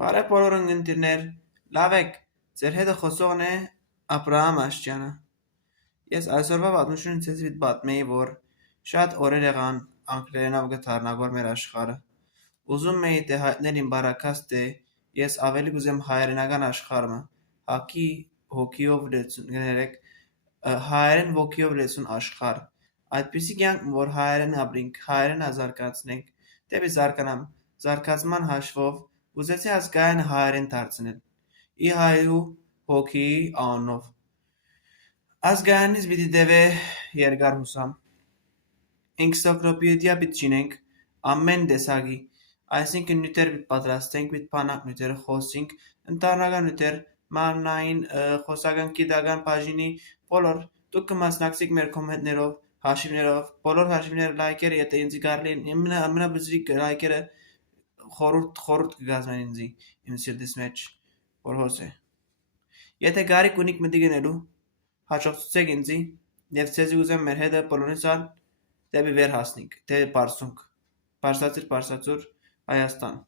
Բարև բոլոր ընկերներ, լավ եք, ձեր հետը խոսողն է Աբրահամ Աշճյանը։ Ես այսօրվա պատմությունը ցեզ հետ պատմեի, որ շատ օրեր եղան անգլերենով գթառնագոր մեր աշխարհը։ Ուզում էի թե հայտնել իմ բարակած թե ես ավելի կուզեմ հայերենական աշխարհը, հակի հոգիով գներեք, հայերեն ոգիով լեցուն աշխարհ։ Այդպիսի կյանք, որ հայերեն ապրենք, հայերեն զարգացնենք, դեպի զարգանամ, զարգացման հաշվով ուզեցի ազգային հայերեն դարձնել։ Ի հայու հոգիի անունով։ Ազգայինից պիտի դեպե երկար հուսամ։ Ինքսոկրոպեդիա պիտի չինենք ամեն տեսակի, այսինքն նյութեր պիտի պատրաստենք, պիտի բանակ նյութերը խոսենք, ընտանեկան նյութեր, մանրային, խոսական, գիտական բաժինի, բոլոր դուք կմասնակցեք մեր կոմենտներով, հաշիվներով, բոլոր հաշիվները լայքերը, եթե ինձ կարելի ամենաբզրիկ լայքերը խորհուրդ կգազմեն ինձ իմ սիրտիս մեջ, որ հոսե։ Եթե կարիք ունիք մտի գնելու, հաջողցուցեք ինձի, եւ ցեզի ուզեմ մեր հետը բոլորինցան դեպի վեր հասնենք, դեպի Բարսունք, Բարսացիր, Հայաստան։